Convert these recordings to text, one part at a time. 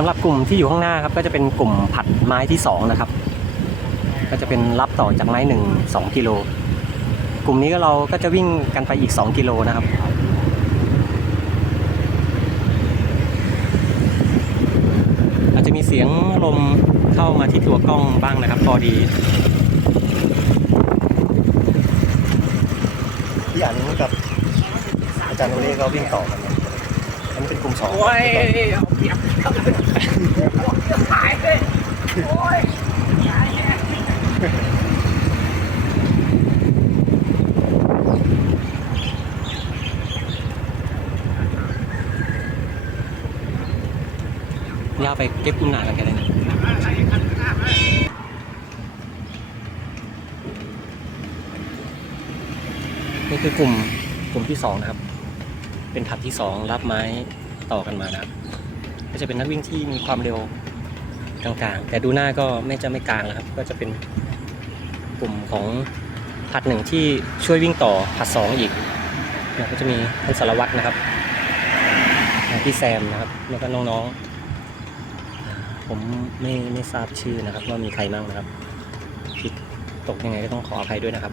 สำหรับกลุ่มที่อยู่ข้างหน้าครับก็จะเป็นกลุ่มผัดไม้ที่สองนะครับ ก็จะเป็นรับต่อจากไม้หนึ่งสองกิโลกลุ่มนี้ก็เราก็จะวิ่งกันไปอีก 2 กิโลนะครับอาจจะมีเสียงลมเข้ามาที่ตัวกล้องบ้างนะครับพอดีพี่อันกับอาจารย์โนเล่ก็วิ่งต่อกันนะอันนี้เป็นกลุ่มสองโอ้ย เอาเปรียบหายเลยโอ้ยย่าไปเก็บกุ้งหนากันกันเลยนะนี่คือกลุ่มกลุ่มที่สองนะครับ เป็นผัดที่สองรับไม้ต่อกันมานะครับ จะเป็นนักวิ่งที่มีความเร็วกลางๆ แต่ดูหน้าก็ไม่จะไม่กลางแล้วครับ ก็จะเป็นกลุ่มของผัดหนึ่งที่ช่วยวิ่งต่อผัดสองอีกนะก็จะมีท่านสารวัตรนะครับพี่แซมนะครับแล้วก็น้องๆ ผมไม่ไม่ทราบชื่อนะครับ ว่ามีใครบ้างนะครับผิดตกยังไงก็ต้องขออภัยด้วยนะครับ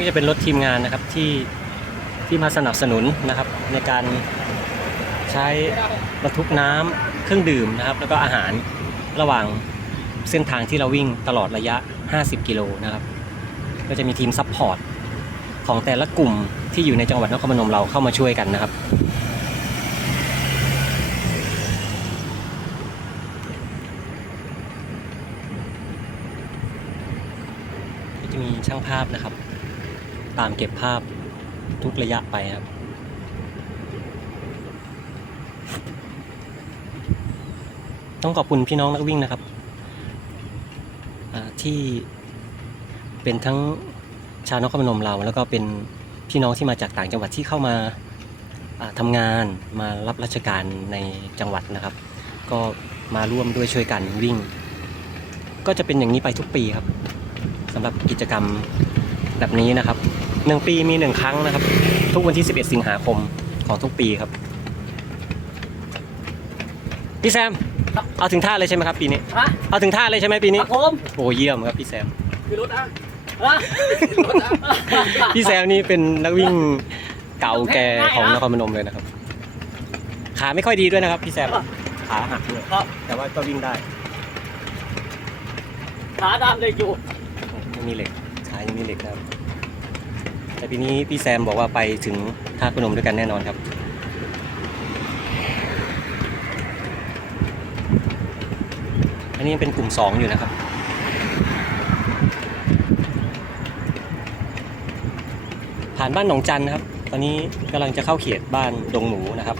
นี่ก็จะเป็นรถทีมงานนะครับที่ที่มาสนับสนุนนะครับ ในการใช้บรรทุกน้ำเครื่องดื่มนะครับ แล้วก็อาหารระหว่างเส้นทางที่เราวิ่งตลอดระยะ 50 กิโลนะครับ ก็จะมีทีมซัพพอร์ตของแต่ละกลุ่มที่อยู่ในจังหวัดนครพนมเราเข้ามาช่วยกันนะครับก็จะมีช่างภาพนะครับ ตามเก็บภาพทุกระยะไปครับ ต้องขอบคุณพี่น้องนักวิ่งนะครับที่เป็นทั้งชาวนครพนมเรา แล้วก็เป็นพี่น้องที่มาจากต่างจังหวัดที่เข้ามาอ่าทำงานมารับราชการในจังหวัดนะครับ ก็มาร่วมด้วยช่วยกันวิ่ง ก็จะเป็นอย่างนี้ไปทุกปีครับสำหรับกิจกรรมแบบนี้นะครับ หนึ่งปีมีหนึ่งครั้งนะครับ ทุกวันที่ 11 สิงหาคมของทุกปีครับ พี่แซม เอาถึงท่าเลยใช่ไหมครับปีนี้ ฮะเอาถึงท่าเลยใช่ไหมปีคนี้รับผมโอ้เยี่ยมครับพี่แซมพี่รุธอะฮะรถอะ พี่แซมนี่เป็นนักวิ่งเก่าแก่ของนครพนมเลยนะครับ ขาไม่ค่อยดีด้วยนะครับ พี่แซม ขาหักด้วยครับ แต่ว่าก็วิ่งได้ขาดำเลยอยู่ยังมีเหล็กขายังมีเหล็กนะครับ แต่ปีนี้พี่แซมบอกว่าไปถึงท่าพนมด้วยกันแน่นอนครับ อันนี้ยังเป็นกลุ่มสองอยู่นะครับผ่านบ้านหนองจันนะครับ ตอนนี้กำลังจะเข้าเขตบ้านดงหมูนะครับ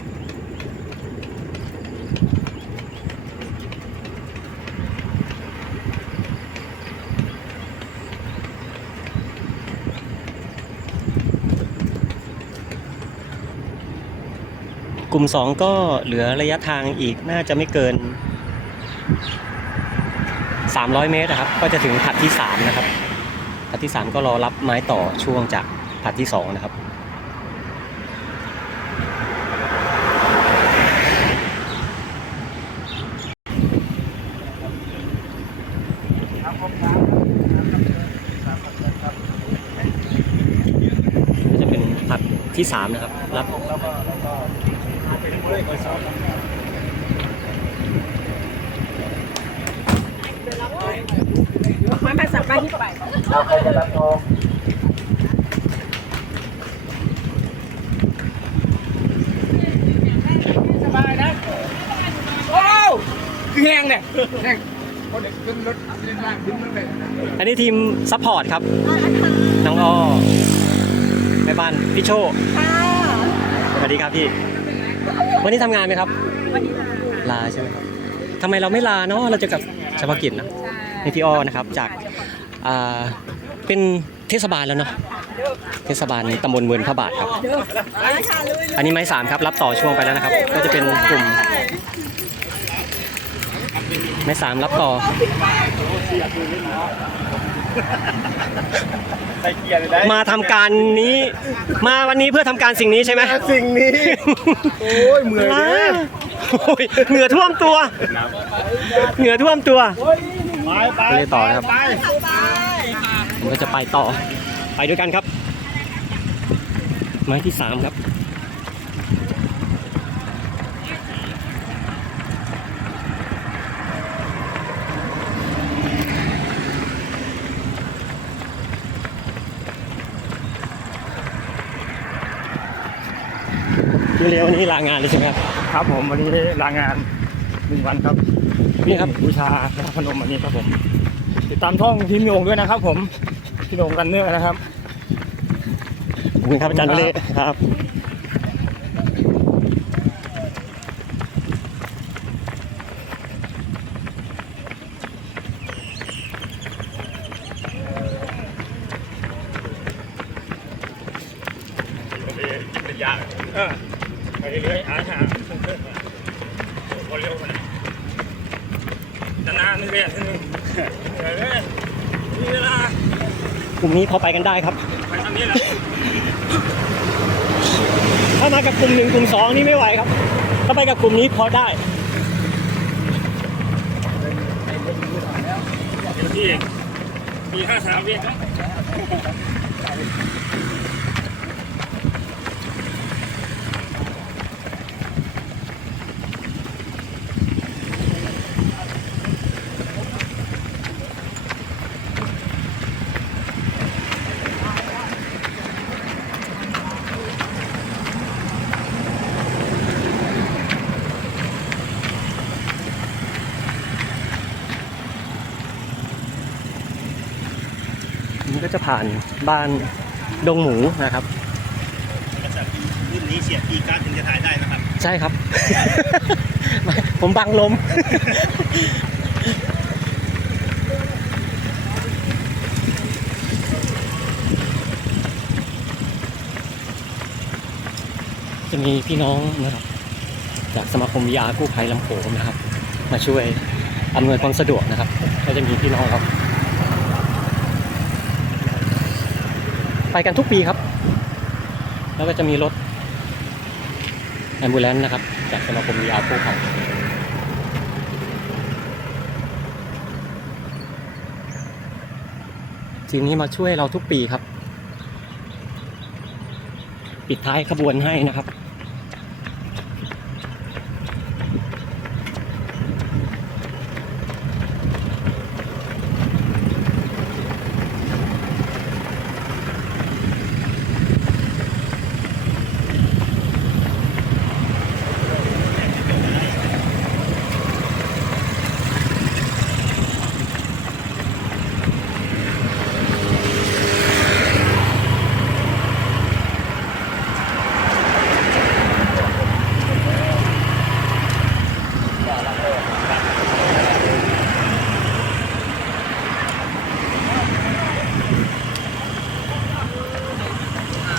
กลุ่ม 2 ก็เหลือระยะทางอีกน่าจะไม่เกิน 300 เมตรนะครับ ก็จะถึงผัดที่ 3 นะครับผัดที่ 3 ก็รอรับไม้ต่อช่วงจากผัดที่ 2 นะครับก็จะเป็นผัดที่ 3 นะครับรับ มันมาสับไปที่ไปเอาใครจะรับชมสบายนะโอ้คือแห้งเนี่ยแห้งพอเด็กขึ้นรถเล่นล่างดึงมันไปอันนี้ทีมซัพพอร์ตครับ น้องอ้อแม่บ้านพี่โชคสวัสดีครับพี่ วันนี้ทำงานไหมครับ วันนี้ลาลาใช่ไหมครับทำไมเราไม่ลาเนาะเราจะกลับเฉพาะกิจนะนี่พี่อ้อนะครับจากอ่าเป็นเทศบาลแล้วเนาะเทศบาลตำบลเมืองพระบาทครับ อันนี้ไม้สามครับ รับต่อช่วงไปแล้วนะครับ ก็จะเป็นกลุ่ม ไม้สามรับต่อ ใส่เกียร์เลยได้มาทำการนี้ มาวันนี้เพื่อทำการสิ่งนี้ใช่ไหมสิ่งนี้ โอ้ยเหมือนลาเลยโอ้ยเหงื่อท่วมตัว เหงื่อท่วมตัว ไปไปไปเลยต่อนะครับ ไปผมก็จะไปต่อ ไปด้วยกันครับ ไม้ที่สามครับ พี่เลี้ยววันนี้ลางานเลยใช่ไหมครับ ครับผมวันนี้ลางานหนึ่งวันครับนี่ครับบูชาพระพนมวันนี้ครับผม ติดตามช่องทีมโยงด้วยนะครับ ผมพี่โยงกันเนื้อนะครับขอบคุณครับอาจารย์วเล่ครับ เป็นยากเออไปเรื่อยๆหาหาเพิ่มเพิ่มมาพอเร็วมาจะนานนึงเรียนนึงเฮ้ยมีเวลาก กลุ่มนี้พอไปกันได้ครับไปทางนี้แหละถ้ามากับกลุ่มหนึ่งกลุ่มสองนี่ไม่ไหวครับ ถ้าไปกับกลุ่มนี้พอได้เดี๋ยวที่มีห้าสามวิครับ จะผ่านบ้านดงหมูนะครับรุ่นนี้เสียบปีการ์ดถึงจะถ่ายได้นะครับ ใช่ครับไม่ผมบังลม จะมีพี่น้องนะครับ จากสมาคมยากู้ภัยลำโขงนะครับ มาช่วยอำนวยความสะดวกนะครับ ก็จะมีพี่น้องครับ ไปกันทุกปีครับ แล้วก็จะมีรถแอมบูเลนนะครับ จากสมาคมมีอากู้ภัยทีนี้มาช่วยเราทุกปีครับ ปิดท้ายขบวนให้นะครับ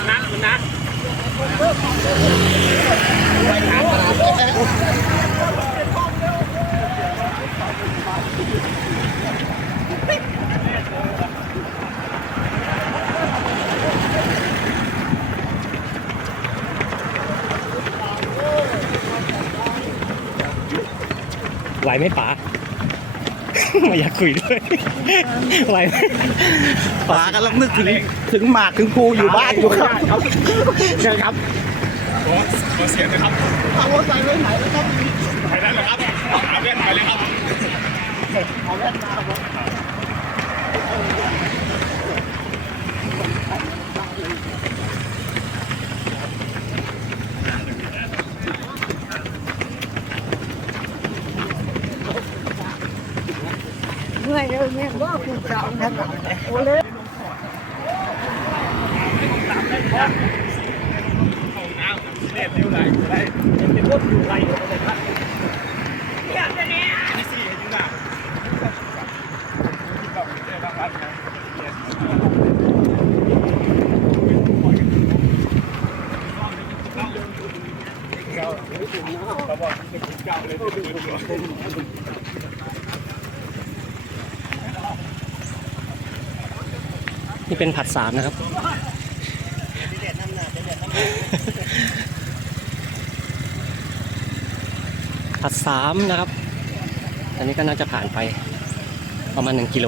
นักมันนัก ไหวไหมป๋า ไม่อยากคุยด้วย ไหวไหมป๋ากำลังนึกถึงถึงหมากถึงภูอยู่บ้านอยู่ครับใช่ครับโอ้อ้ขอเสียงนะครับเอารถไปไว้ไหนแล้วครับไปนั่นแหละครับหาเพื่อนไปเลยครับเอาแว่นมาครับ เมื่อยเลย แม่ว่าคุณสาวนั่นน่ะโอ้เลยเรียบเร็วเลยได้เป็นรถอยู่ไรเลยครับที่สี่อยู่หน้าแบบเจ๊บ้างครับ นี่ เป็นผัดสามนะครับ ผัดสามนะครับ อันนี้ก็น่าจะผ่านไปประมาณหนึ่งกิโล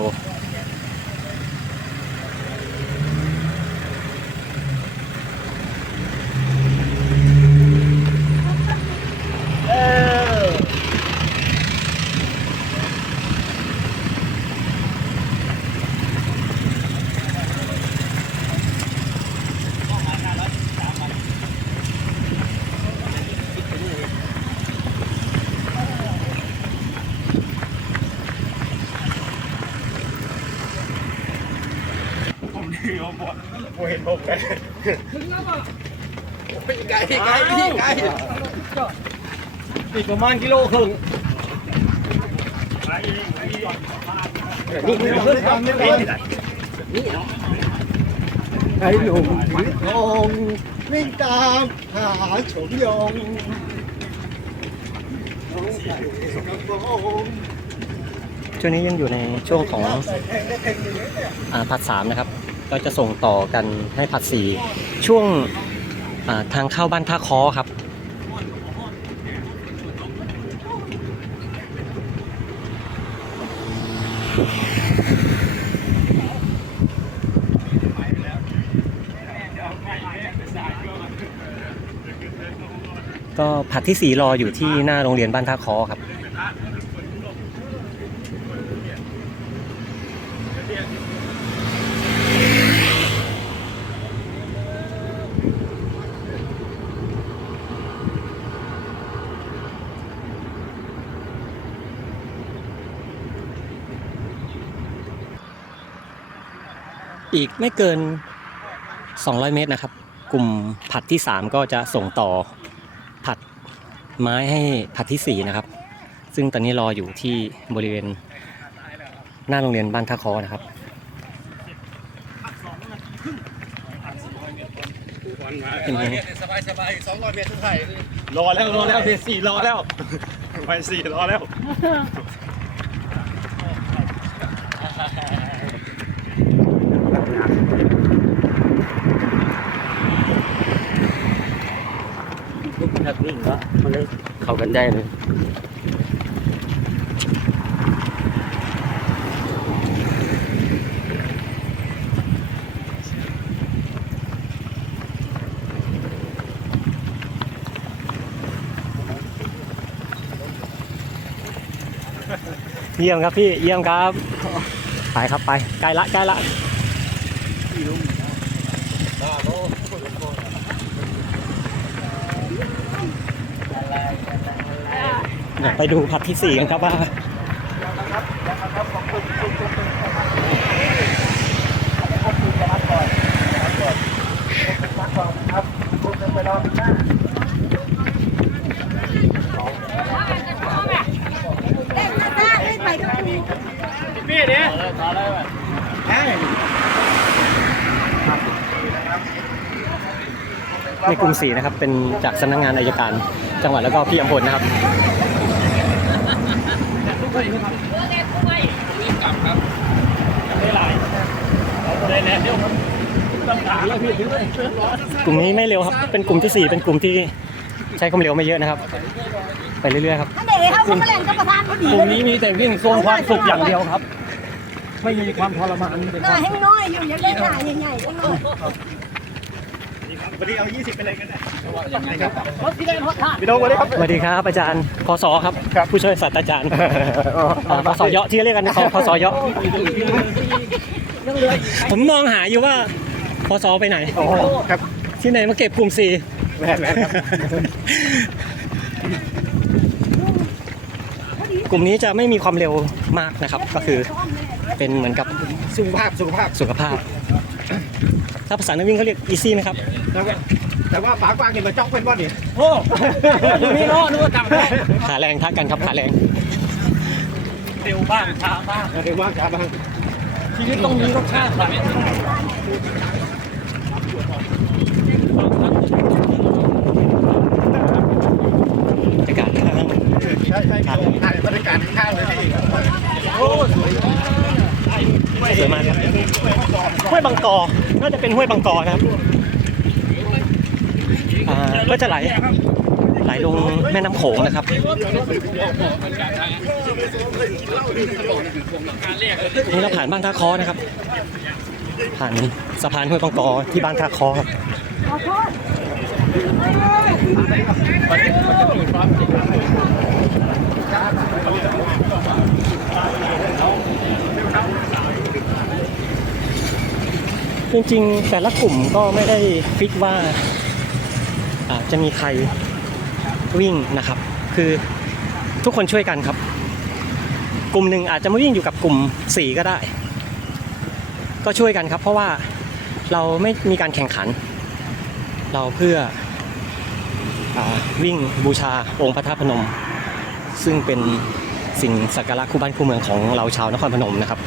ผมนี่โอ้โหโอ้เห็นผมเลยไกลไกลพี่ไกลอีกประมาณกิโลครึ่งนี่เพื่อนทำไม่ได้ไอ้หนุ่มถือทองวิ่งตามหาชมยงช่วงนี้ยังอยู่ในช่วงของอาผัดสามนะครับ ก็จะส่งต่อกันให้ผัดสีช่วงทางเข้าบ้านท่าคอครับ ก็ผัดที่สีรออยู่ที่หน้าโรงเรียนบ้านท่าคอครับ อีกไม่เกิน 200 เมตรนะครับ กลุ่มผัดที่ 3 ก็จะส่งต่อผัดไม้ให้ผัดที่ 4 นะครับ ซึ่งตอนนี้รออยู่ที่บริเวณหน้าโรงเรียนบ้านท่าคอนะครับเป็นไงสบายสบายสองร้อยเมตรสุดท้ายรอแล้วรอแล้วเบสสี่รอแล้วไปสี่รอแล้ว นักวิ่งก็มันเลยเข้ากันได้เลยเยี่ยมครับพี่เยี่ยมครับ ไปครับไป ใกล้ละใกล้ละเดี๋ยว ไปดูผัดที่สี่กันครับว่าเล่นนะซ่าเล่นไปก็คือเนี่ยในกรุงศรีนะครับเป็นจากสำนักงานอายการจังหวัดแล้วก็พี่อำพลนะครับ กลุ่มนี้ไม่เร็วครับ เป็นกลุ่มที่สี่เป็นกลุ่มที่ใช้ความเร็วไม่เยอะนะครับ ไปเรื่อยๆครับถ้าเด็กเขาเขามาเล่นกับประธานพอดีกลุ่มนี้มีแต่วิ่งโซนความสุขอย่างเดียวครับ ไม่มีความทรมานเป็นหน้าให้น้อยอยู่อยังเล่นหน้าใหญ่ๆก็น้อยวันนี้เอา 20 ไปเลยกันนะพี่น้องมาได้ครับสวัสดีครับอาจารย์พศครับ ผู้ช่วยศาสตราจารย์อ่าพศเยอะที่เรียกกันพศเยอะผมมองหาอยู่ว่า พศไปไหนโอ้ครับที่ไหนมาเก็บกลุ่มสี่แม่แม่ครับกลุ่มนี้จะไม่มีความเร็วมากนะครับ ก็คือเป็นเหมือนกับสุขภาพสุขภาพสุขภาพ ถ้าภาษานักวิ่งเขาเรียก easy ไหมครับ แต่ว่าปากกว้างนี่มาจ้องเป็นว่านี่โอ้อยู่นี่เนาะนึกว่าจำได้ขาแรงทักกันครับขาแรงเร็วบ้างช้าบ้างเดี๋ยวว่าครับบ้างชีวิตต้องมีรสชาติแบบนี้บรรยากาศข้าง ใช่ใช่ ครับถ่ายบรรยากาศข้างเลยพี่โอ้สวยสวยมากครับห้วยบางกอน่าจะเป็นห้วยบางกอนะครับก็จะไหลไหลลงแม่น้ำโขงนะครับนี่เราผ่านบ้านท่าคอนะครับ ผ่านสะพานห้วยบางกอที่บ้านท่าคอครับ จริงๆ แต่ละกลุ่มก็ไม่ได้ฟิกว่าจะมีใครวิ่งนะครับ คือทุกคนช่วยกันครับ กลุ่มหนึ่งอาจจะไม่วิ่งอยู่กับกลุ่มสี่ก็ได้ ก็ช่วยกันครับ เพราะว่าเราไม่มีการแข่งขัน เราเพื่ออวิ่งบูชาองค์พระธาตุพนม ซึ่งเป็นสิ่งสักการะคู่บ้านคู่เมืองของเราชาวนครพนมนะครับ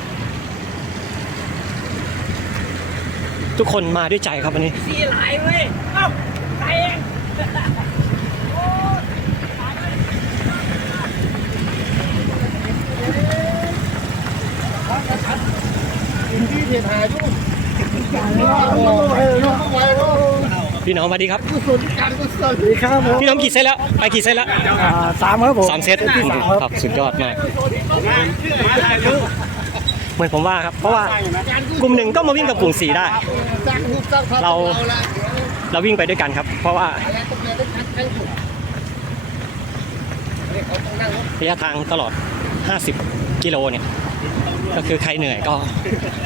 ทุกคนมาด้วยใจครับวันนี้สีไหลเว้ยเอ้าใครเองพี่เทียนหายด้วยโอ้โหไว้โอ้พี่น้องมาดีครับสุดการกุศลดีครับผมพี่น้องกี่เซตแล้วไปกี่เซตแล้วสามครับผมสามเซตครับสุดยอดมาก เหมือนผมว่าครับ เพราะว่ากลุ่มหนึ่งก็มาวิ่งกับกลุ่มสี่ได้ เราเราวิ่งไปด้วยกันครับ เพราะว่าระยะทางตลอด 50 กิโลเนี่ย ก็คือใครเหนื่อยก็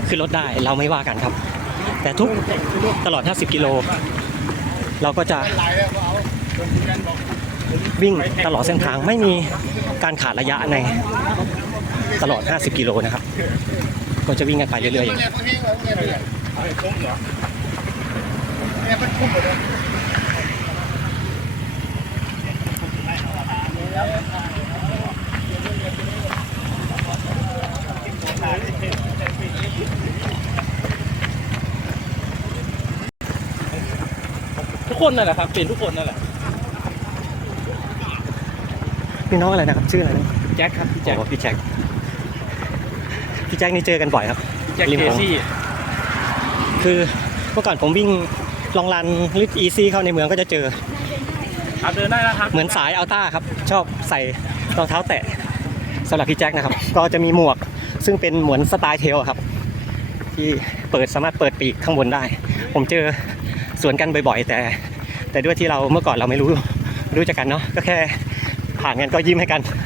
ขึ้นรถได้เราไม่ว่ากันครับ แต่ทุกตลอด 50 กิโล เราก็จะวิ่งตลอดเส้นทางไม่มีการขาดระยะใน ตลอด 50 กิโลนะครับ ก็จะวิ่งกันไปเรื่อยๆอย่างนี้ทุกคนนั่นแหละครับ เป็นทุกคนนั่นแหละพี่น้องอะไรนะครับ ชื่ออะไรนะแจ็คครับพี่แจ็คโอ้พี่แจ็ค พี่แจ็คนี่เจอกันบ่อยครับแจ็คริมเคโขงซี่คือเมื่อก่อนผมวิ่งลองรันหรืออีซี่เข้าในเมืองก็จะเจอ ครับเดินได้แล้วครับเหมือนสายอัลต้าครับ ชอบใส่รองเท้าแตะสำหรับพี่แจ็คนะครับ ก็จะมีหมวกซึ่งเป็นเหมือนสไตล์เทลอะครับ ที่เปิดสามารถเปิดปีกข้างบนได้ ผมเจอสวนกันบ่อยๆ แต่ แต่ด้วยที่เราเมื่อก่อนเราไม่รู้รู้จักกันเนาะก็แค่ผ่านกันก็ยิ้มให้กันครับ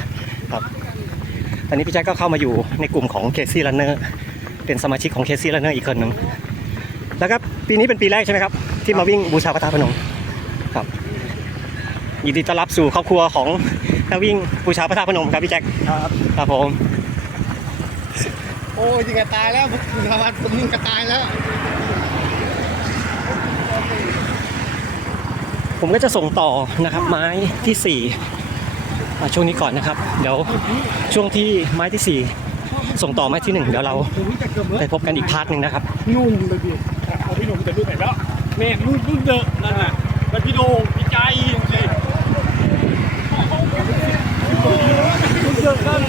ตอนนี้พี่แจ็คก็เข้ามาอยู่ในกลุ่มของเคซี่ r ันเนอร์เป็นสมาชิกของเคซี่ r ันเนอร์อีกคนหนึ่งแล้วก็ปีนี้เป็นปีแรกใช่ไหมครับ ที่มาวิ่งบูชาพระธาตุพนมครับยินดีต้อนรับสู่ครอบครัวของนักวิ่งบูชาพระธาตุพนมครับพี่แจ็คครับครับผมโอ้ยยิงกระตายแล้วคุณธวัฒน์ผมยิงกระตายแล้ว ผมก็จะส่งต่อนะครับไม้ที่สี่อ่า ช่วงนี้ก่อนนะครับ เดี๋ยวช่วงที่ไม้ที่สี่ส่งต่อไม้ที่หนึ่งเดี๋ยวเราไปพบกันอีกพาร์ทหนึ่งนะครับนุ่มเลยพี่พี่หนุ่มจะรุ่นไหนแล้วแม่รุ่นรุ่นเดอะนั่นน่ะแล้วพี่โดงพี่ใจสิรุ่นเดอะนั่น